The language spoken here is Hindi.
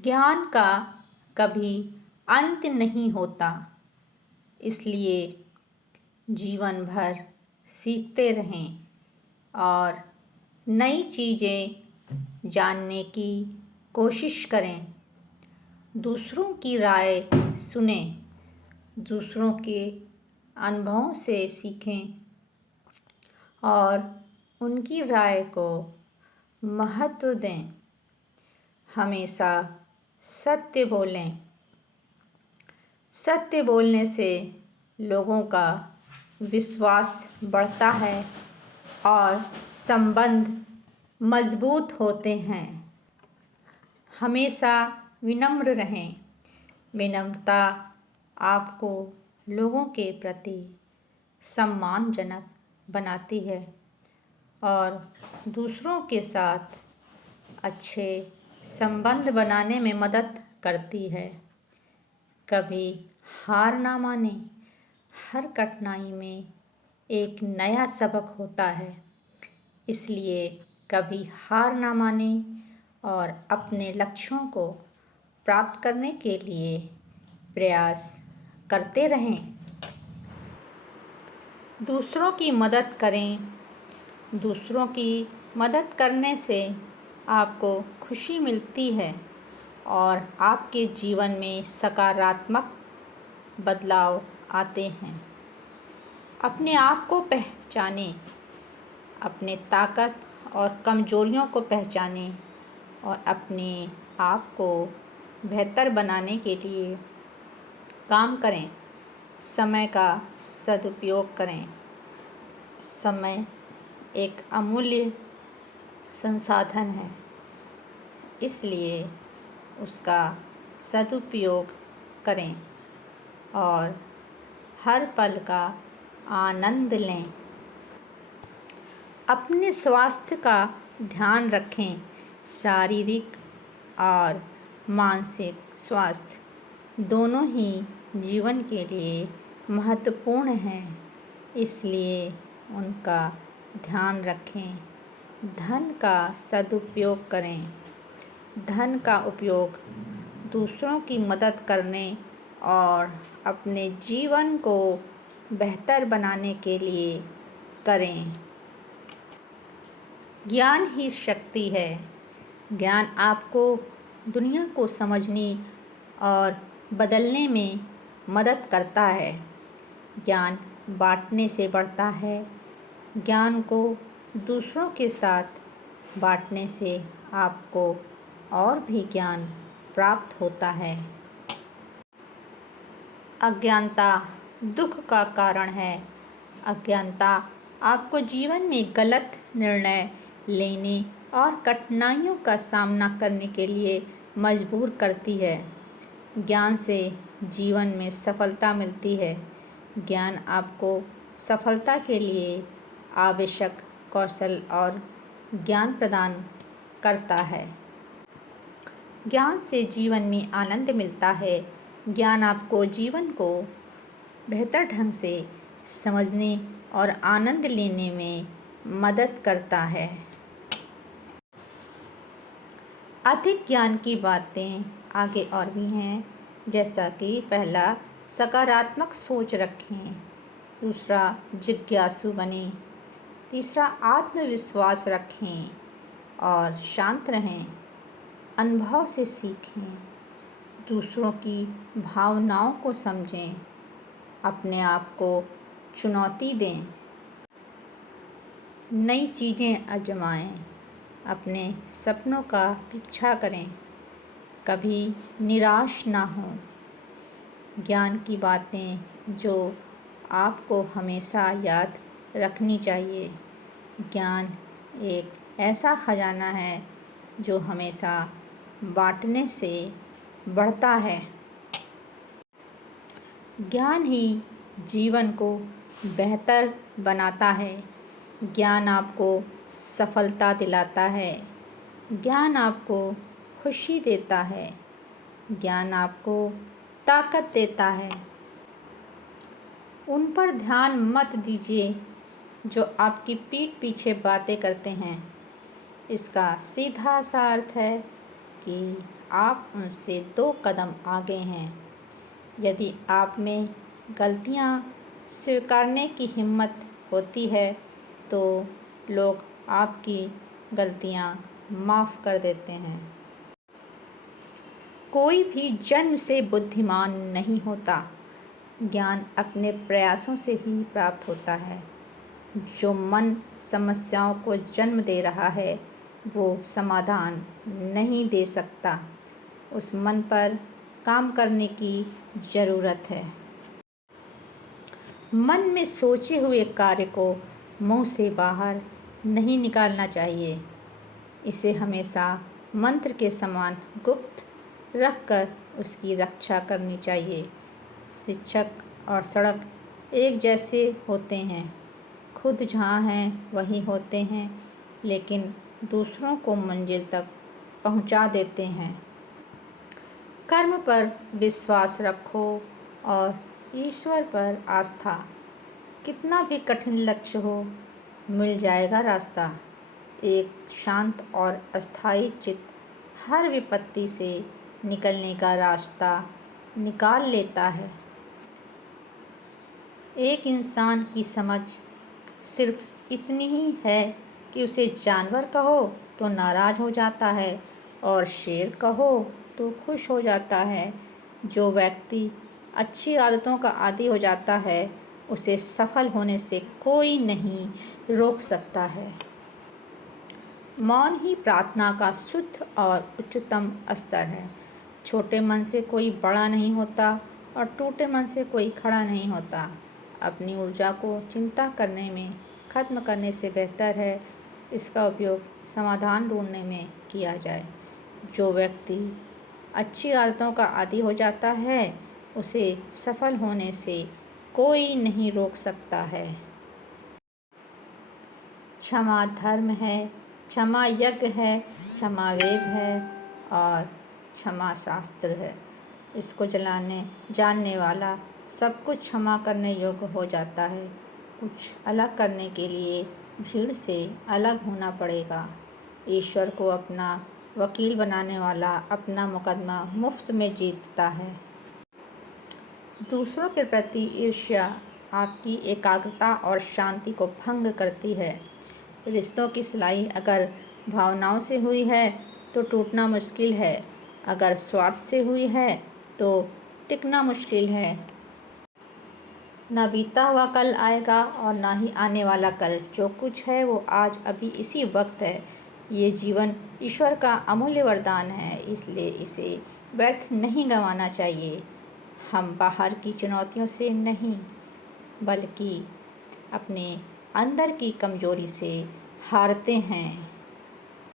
ज्ञान का कभी अंत नहीं होता, इसलिए जीवन भर सीखते रहें और नई चीज़ें जानने की कोशिश करें। दूसरों की राय सुनें, दूसरों के अनुभवों से सीखें और उनकी राय को महत्व दें। हमेशा सत्य बोलें। सत्य बोलने से लोगों का विश्वास बढ़ता है और संबंध मजबूत होते हैं। हमेशा विनम्र रहें। विनम्रता आपको लोगों के प्रति सम्मानजनक बनाती है और दूसरों के साथ अच्छे संबंध बनाने में मदद करती है। कभी हार ना मानें। हर कठिनाई में एक नया सबक होता है, इसलिए कभी हार ना मानें और अपने लक्ष्यों को प्राप्त करने के लिए प्रयास करते रहें। दूसरों की मदद करें। दूसरों की मदद करने से आपको खुशी मिलती है और आपके जीवन में सकारात्मक बदलाव आते हैं। अपने आप को पहचानें। अपने ताकत और कमजोरियों को पहचानें और अपने आप को बेहतर बनाने के लिए काम करें। समय का सदुपयोग करें। समय एक अमूल्य संसाधन है, इसलिए उसका सदुपयोग करें और हर पल का आनंद लें। अपने स्वास्थ्य का ध्यान रखें। शारीरिक और मानसिक स्वास्थ्य दोनों ही जीवन के लिए महत्वपूर्ण हैं, इसलिए उनका ध्यान रखें। धन का सदुपयोग करें। धन का उपयोग दूसरों की मदद करने और अपने जीवन को बेहतर बनाने के लिए करें। ज्ञान ही शक्ति है। ज्ञान आपको दुनिया को समझने और बदलने में मदद करता है। ज्ञान बांटने से बढ़ता है। ज्ञान को दूसरों के साथ बांटने से आपको और भी ज्ञान प्राप्त होता है। अज्ञानता दुख का कारण है। अज्ञानता आपको जीवन में गलत निर्णय लेने और कठिनाइयों का सामना करने के लिए मजबूर करती है। ज्ञान से जीवन में सफलता मिलती है। ज्ञान आपको सफलता के लिए आवश्यक कौशल और ज्ञान प्रदान करता है। ज्ञान से जीवन में आनंद मिलता है। ज्ञान आपको जीवन को बेहतर ढंग से समझने और आनंद लेने में मदद करता है। अधिक ज्ञान की बातें आगे और भी हैं, जैसा कि पहला, सकारात्मक सोच रखें। दूसरा, जिज्ञासु बनें। तीसरा, आत्मविश्वास रखें और शांत रहें। अनुभव से सीखें। दूसरों की भावनाओं को समझें। अपने आप को चुनौती दें। नई चीज़ें आजमाएं। अपने सपनों का पीछा करें। कभी निराश ना हों। ज्ञान की बातें जो आपको हमेशा याद रखनी चाहिए। ज्ञान एक ऐसा खजाना है जो हमेशा बांटने से बढ़ता है। ज्ञान ही जीवन को बेहतर बनाता है। ज्ञान आपको सफलता दिलाता है। ज्ञान आपको खुशी देता है। ज्ञान आपको ताकत देता है। उन पर ध्यान मत दीजिए जो आपकी पीठ पीछे बातें करते हैं। इसका सीधा सा अर्थ है कि आप उनसे 2 कदम आगे हैं। यदि आप में गलतियां स्वीकारने की हिम्मत होती है तो लोग आपकी गलतियां माफ़ कर देते हैं। कोई भी जन्म से बुद्धिमान नहीं होता। ज्ञान अपने प्रयासों से ही प्राप्त होता है। जो मन समस्याओं को जन्म दे रहा है वो समाधान नहीं दे सकता। उस मन पर काम करने की ज़रूरत है। मन में सोचे हुए कार्य को मुंह से बाहर नहीं निकालना चाहिए। इसे हमेशा मंत्र के समान गुप्त रखकर उसकी रक्षा करनी चाहिए। शिक्षक और सड़क एक जैसे होते हैं, खुद जहाँ हैं वहीं होते हैं, लेकिन दूसरों को मंजिल तक पहुँचा देते हैं। कर्म पर विश्वास रखो और ईश्वर पर आस्था। कितना भी कठिन लक्ष्य हो, मिल जाएगा रास्ता। एक शांत और अस्थायी चित्त हर विपत्ति से निकलने का रास्ता निकाल लेता है। एक इंसान की समझ सिर्फ इतनी ही है कि उसे जानवर कहो तो नाराज़ हो जाता है और शेर कहो तो खुश हो जाता है। जो व्यक्ति अच्छी आदतों का आदी हो जाता है उसे सफल होने से कोई नहीं रोक सकता है। मौन ही प्रार्थना का शुद्ध और उच्चतम स्तर है। छोटे मन से कोई बड़ा नहीं होता और टूटे मन से कोई खड़ा नहीं होता। अपनी ऊर्जा को चिंता करने में खत्म करने से बेहतर है इसका उपयोग समाधान ढूंढने में किया जाए। जो व्यक्ति अच्छी आदतों का आदी हो जाता है उसे सफल होने से कोई नहीं रोक सकता है। क्षमा धर्म है, क्षमा यज्ञ है, क्षमा वेद है और क्षमा शास्त्र है। इसको जानने वाला सब कुछ क्षमा करने योग्य हो जाता है। कुछ अलग करने के लिए भीड़ से अलग होना पड़ेगा। ईश्वर को अपना वकील बनाने वाला अपना मुकदमा मुफ्त में जीतता है। दूसरों के प्रति ईर्ष्या आपकी एकाग्रता और शांति को भंग करती है। रिश्तों की सिलाई अगर भावनाओं से हुई है तो टूटना मुश्किल है, अगर स्वार्थ से हुई है तो टिकना मुश्किल है। न बीता हुआ कल आएगा और न ही आने वाला कल। जो कुछ है वो आज अभी इसी वक्त है। ये जीवन ईश्वर का अमूल्य वरदान है, इसलिए इसे व्यर्थ नहीं गंवाना चाहिए। हम बाहर की चुनौतियों से नहीं बल्कि अपने अंदर की कमजोरी से हारते हैं।